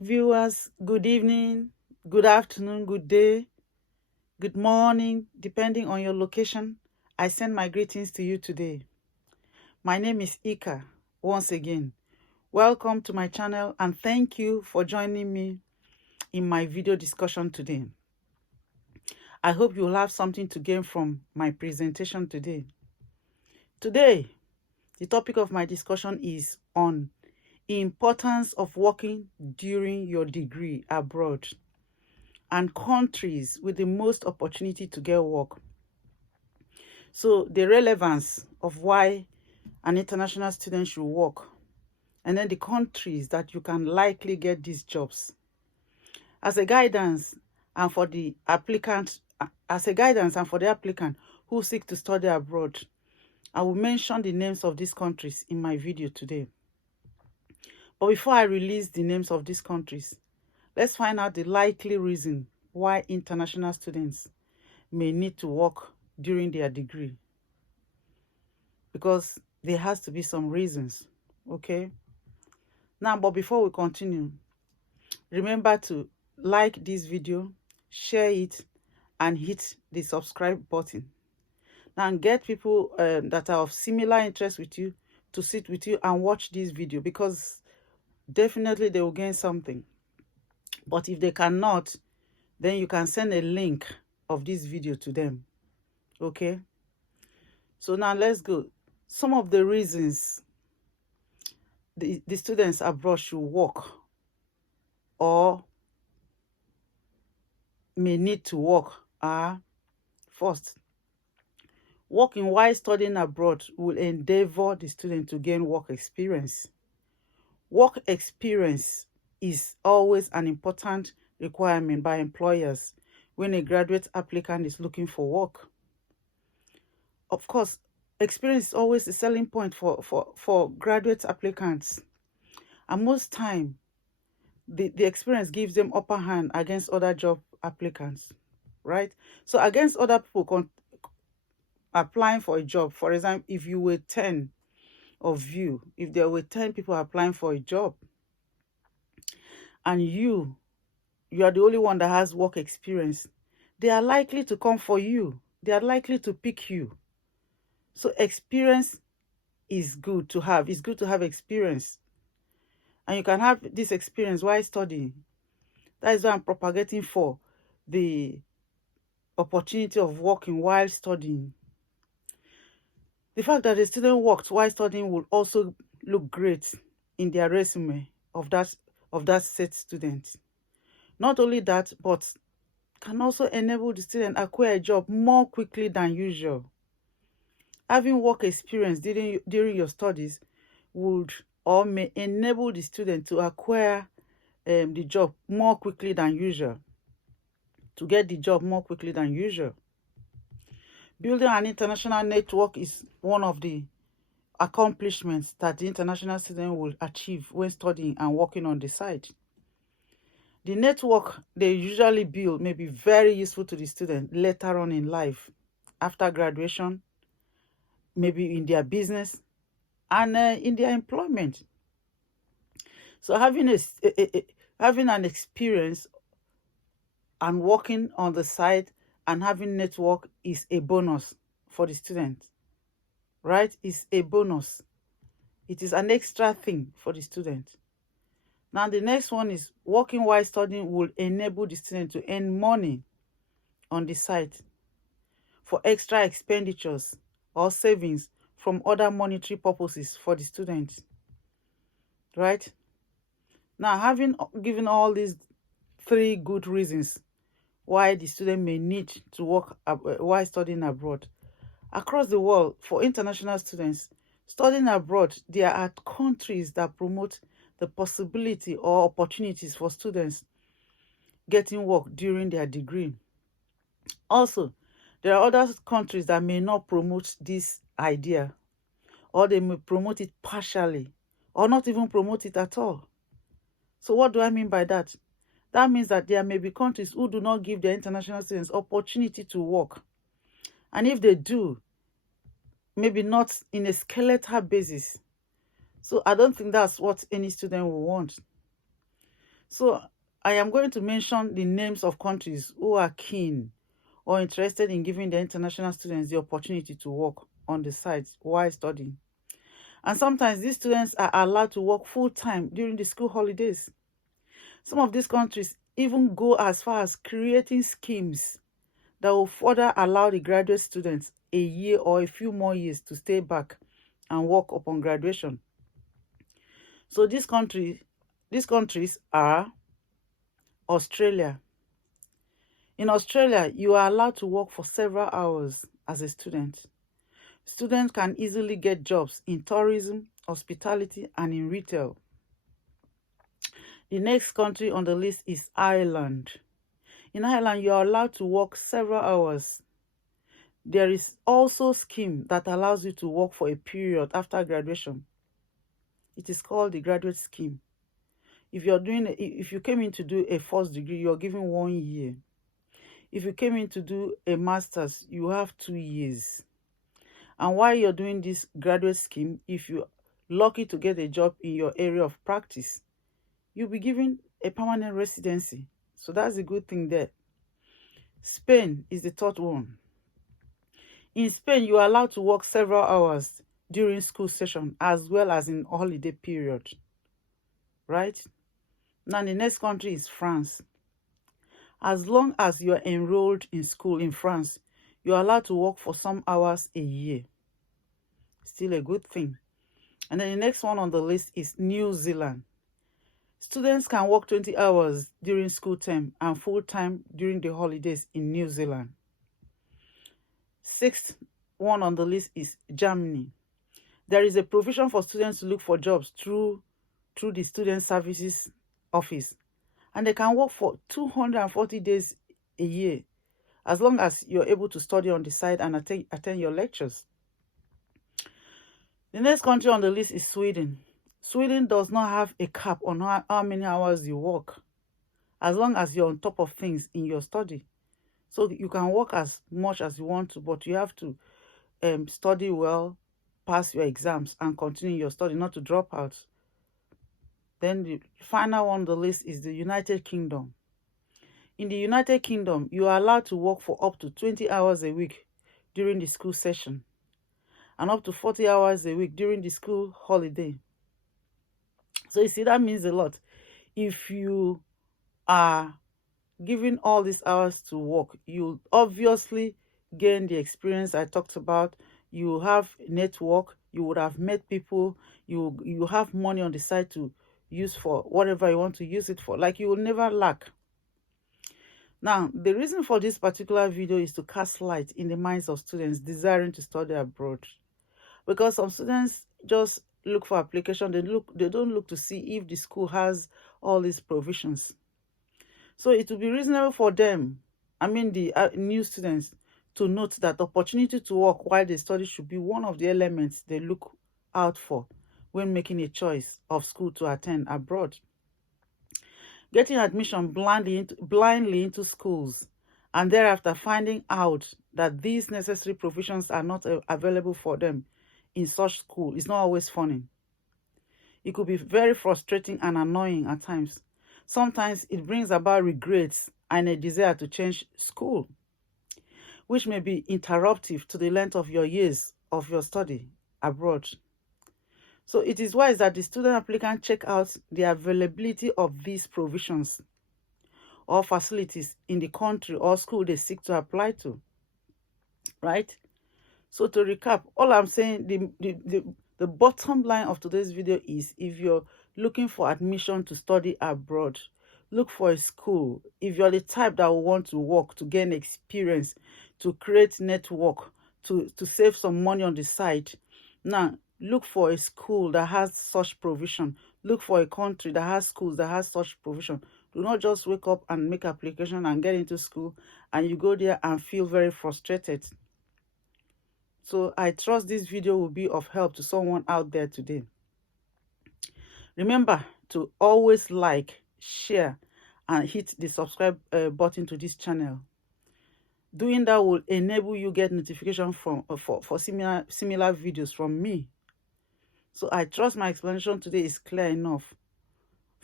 Viewers, good evening, good afternoon, good day, good morning, depending on your location. I send my greetings to you today. My name is Ika. Once again, welcome to my channel and thank you for joining me in my video discussion today. I hope you'll have something to gain from my presentation today. Today, the topic of my discussion is on importance of working during your degree abroad and countries with the most opportunity to get work. So the relevance of why an international student should work, and then the countries that you can likely get these jobs. As a guidance and for the applicant, who seek to study abroad, I will mention the names of these countries in my video today. But before I release the names of these countries, let's find out the likely reason why international students may need to work during their degree. Because there has to be some reasons, okay? Now, but before we continue, remember to like this video, share it, and hit the subscribe button. Now, get people that are of similar interest with you to sit with you and watch this video, because definitely they will gain something. But if they cannot, then you can send a link of this video to them, okay? So now let's go. Some of the reasons the students abroad should work or may need to work are: first, working while studying abroad will endeavor the student to gain work experience. Work experience is always an important requirement by employers when a graduate applicant is looking for work. Of course, experience is always a selling point for graduate applicants. And most time, the experience gives them upper hand against other job applicants, right? So against other people applying for a job, for example, if you were 10 of you, if there were 10 people applying for a job, and you are the only one that has work experience, they are likely to come for you. They are likely to pick you. So experience is good to have. It's good to have experience. And you can have this experience while studying. That is why I'm propagating for the opportunity of working while studying. The fact that a student worked while studying will also look great in their resume of that said student. Not only that, but can also enable the student acquire a job more quickly than usual. Having work experience during your studies would or may enable the student to acquire the job more quickly than usual, to get the job more quickly than usual. Building an international network is one of the accomplishments that the international student will achieve when studying and working on the side. The network they usually build may be very useful to the student later on in life, after graduation, maybe in their business, and in their employment. So having an experience and working on the side and having network is a bonus for the student, right? It's a bonus. It is an extra thing for the student. Now, the next one is working while studying will enable the student to earn money on the side for extra expenditures or savings from other monetary purposes for the student, right? Now, having given all these three good reasons why the student may need to work while studying abroad, across the world, for international students studying abroad, there are countries that promote the possibility or opportunities for students getting work during their degree. Also, there are other countries that may not promote this idea, or they may promote it partially, or not even promote it at all. So what do I mean by that? That means that there may be countries who do not give their international students opportunity to work. And if they do, maybe not in a skeletal basis. So I don't think that's what any student will want. So I am going to mention the names of countries who are keen or interested in giving their international students the opportunity to work on the site while studying. And sometimes these students are allowed to work full-time during the school holidays. Some of these countries even go as far as creating schemes that will further allow the graduate students a year or a few more years to stay back and work upon graduation. So these countries are Australia. In Australia, you are allowed to work for several hours as a student. Students can easily get jobs in tourism, hospitality, and in retail. The next country on the list is Ireland. In Ireland, you are allowed to work several hours. There is also a scheme that allows you to work for a period after graduation. It is called the graduate scheme. If you came in to do a first degree, you're given 1 year. If you came in to do a master's, you have 2 years. And while you're doing this graduate scheme, if you're lucky to get a job in your area of practice, you'll be given a permanent residency. So that's a good thing there. Spain is the third one. In Spain, you are allowed to work several hours during school session as well as in holiday period. Right? Now the next country is France. As long as you are enrolled in school in France, you are allowed to work for some hours a year. Still a good thing. And then the next one on the list is New Zealand. Students can work 20 hours during school term and full-time during the holidays in New Zealand. Sixth one on the list is Germany. There is a provision for students to look for jobs through the Student Services Office, and they can work for 240 days a year as long as you're able to study on the side and attend your lectures. The next country on the list is Sweden. Sweden does not have a cap on how many hours you work, as long as you're on top of things in your study. So you can work as much as you want to, but you have to study well, pass your exams, and continue your study, not to drop out. Then the final one on the list is the United Kingdom. In the United Kingdom, you are allowed to work for up to 20 hours a week during the school session and up to 40 hours a week during the school holiday. So you see, that means a lot. If you are given all these hours to work, you'll obviously gain the experience I talked about. You have network, you would have met people, you have money on the side to use for whatever you want to use it for. Like, you will never lack. Now, the reason for this particular video is to cast light in the minds of students desiring to study abroad, because some students just look for application. They don't look to see if the school has all these provisions. So it will be reasonable for them, the new students, to note that opportunity to work while they study should be one of the elements they look out for when making a choice of school to attend abroad. Getting admission blindly into schools and thereafter finding out that these necessary provisions are not available for them in such school is not always funny. It could be very frustrating and annoying at times. Sometimes it brings about regrets and a desire to change school, which may be interruptive to the length of your years of your study abroad. So it is wise that the student applicant check out the availability of these provisions or facilities in the country or school they seek to apply to. Right? So to recap, all I'm saying, the bottom line of today's video is, if you're looking for admission to study abroad, look for a school. If you're the type that will want to work, to gain experience, to create network, to save some money on the side, now look for a school that has such provision. Look for a country that has schools that has such provision. Do not just wake up and make application and get into school and you go there and feel very frustrated. So I trust this video will be of help to someone out there today. Remember to always like, share, and hit the subscribe button to this channel. Doing that will enable you get notification from for similar videos from me. So I trust my explanation today is clear enough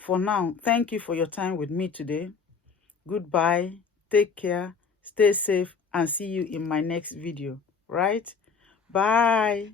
For now, thank you for your time with me today. Goodbye, take care, stay safe, and see you in my next video, right? Bye.